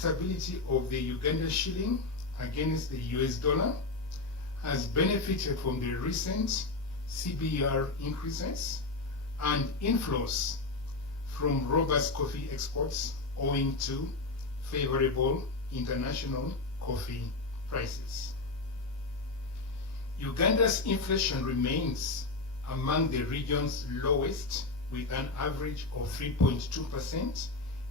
stability of the Uganda shilling against the US dollar has benefited from the recent CBR increases and inflows from robust coffee exports owing to favorable international coffee prices. Uganda's inflation remains among the region's lowest, with an average of 3.2%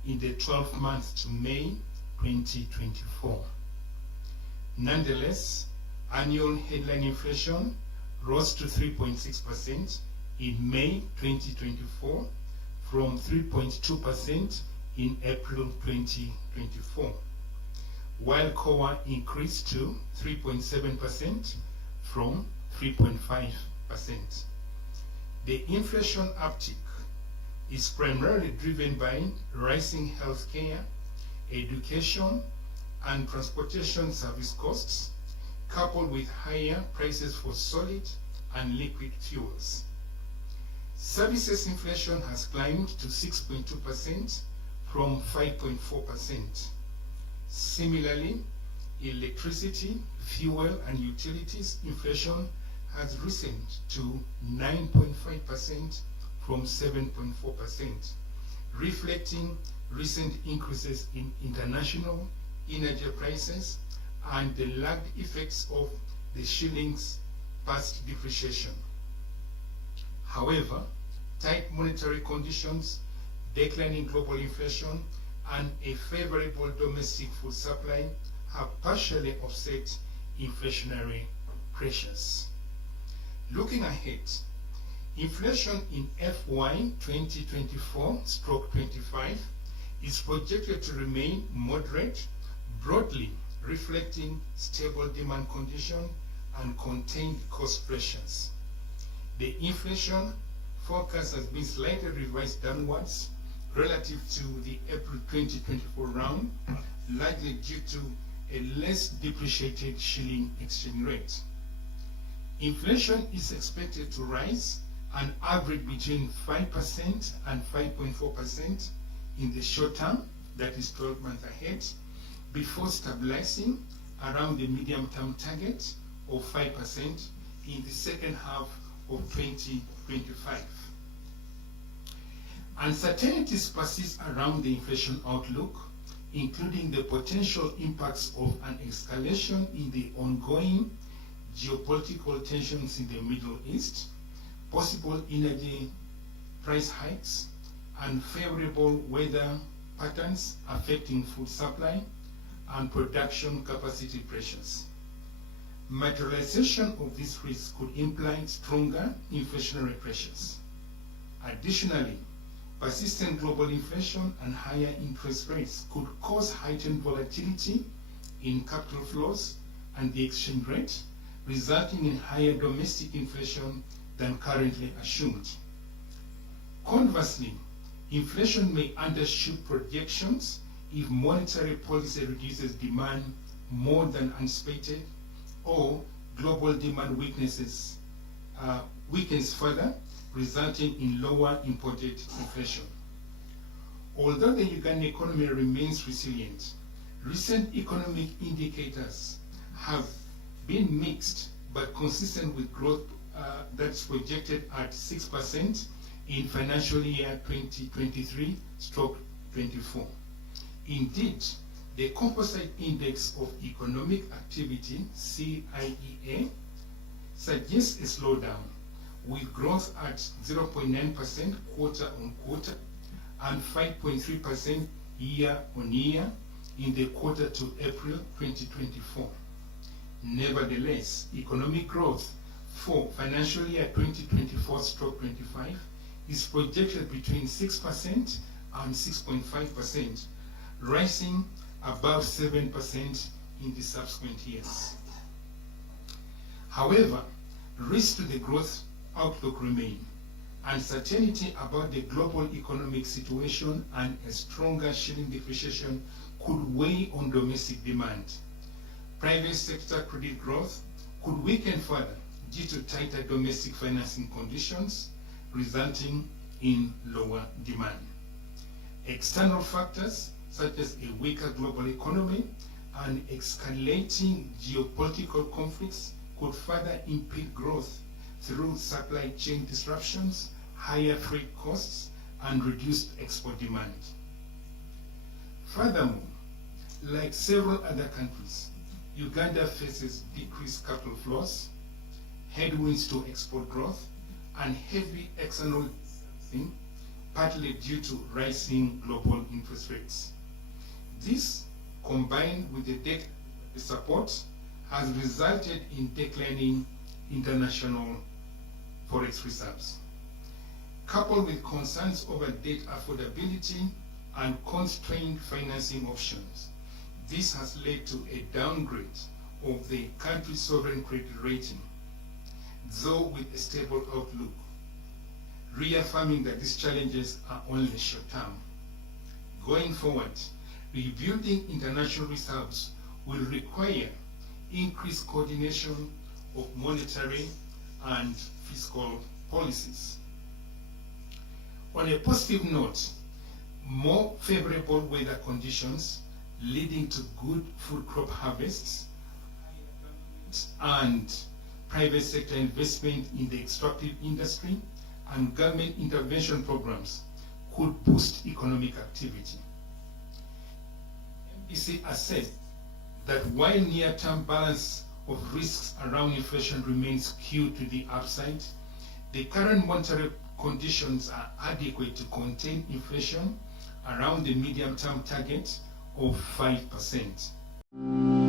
in the 12 months to May 2024. Nonetheless, annual headline inflation rose to 3.6% in May 2024 from 3.2% in April 2024, while COA increased to 3.7% from 3.5%. The inflation uptick is primarily driven by rising healthcare, education, and transportation service costs, coupled with higher prices for solid and liquid fuels. Services inflation has climbed to 6.2% from 5.4%. Similarly, electricity, fuel, and utilities inflation has risen to 9.5% from 7.4%, reflecting recent increases in international energy prices and the lagged effects of the shilling's past depreciation. However, tight monetary conditions, declining global inflation, and a favorable domestic food supply have partially offset inflationary pressures. Looking ahead, inflation in FY 2024/25 is projected to remain moderate, broadly reflecting stable demand conditions and contained cost pressures. The inflation forecast has been slightly revised downwards relative to the April 2024 round, largely due to a less depreciated shilling exchange rate. Inflation is expected to rise and average between 5% and 5.4% in the short term, that is 12 months ahead, before stabilizing around the medium-term target of 5% in the second half of 2025. Uncertainties persist around the inflation outlook, including the potential impacts of an escalation in the ongoing geopolitical tensions in the Middle East, possible energy price hikes, and favorable weather patterns affecting food supply and production capacity pressures. Materialization of these risks could imply stronger inflationary pressures. Additionally, persistent global inflation and higher interest rates could cause heightened volatility in capital flows and the exchange rate, resulting in higher domestic inflation than currently assumed. Conversely, inflation may undershoot projections if monetary policy reduces demand more than anticipated, or global demand weakens further, resulting in lower imported inflation. Although the Ugandan economy remains resilient, recent economic indicators have been mixed but consistent with growth that's projected at 6% in financial year 2023/24. Indeed, the Composite Index of Economic Activity, CIEA, suggests a slowdown, with growth at 0.9% quarter-on-quarter and 5.3% year-on-year in the quarter to April 2024. Nevertheless, economic growth for financial year 2024/25 is projected between 6% and 6.5%, rising above 7% in the subsequent years. However, risks to the growth outlook remain. Uncertainty about the global economic situation and a stronger shilling depreciation could weigh on domestic demand. Private sector credit growth could weaken further due to tighter domestic financing conditions, resulting in lower demand. External factors such as a weaker global economy and escalating geopolitical conflicts, could further impede growth through supply chain disruptions, higher freight costs, and reduced export demand. Furthermore, like several other countries, Uganda faces decreased capital flows, headwinds to export growth, and heavy external financing, partly due to rising global interest rates. This, combined with the debt support, has resulted in declining international forex reserves. Coupled with concerns over debt affordability and constrained financing options, this has led to a downgrade of the country's sovereign credit rating, though with a stable outlook, reaffirming that these challenges are only short-term. Going forward, rebuilding international reserves will require increased coordination of monetary and fiscal policies. On a positive note, more favorable weather conditions leading to good food crop harvests and private sector investment in the extractive industry and government intervention programs could boost economic activity. MPC assessed that while near-term balance of risks around inflation remains skewed to the upside, the current monetary conditions are adequate to contain inflation around the medium-term target of 5%.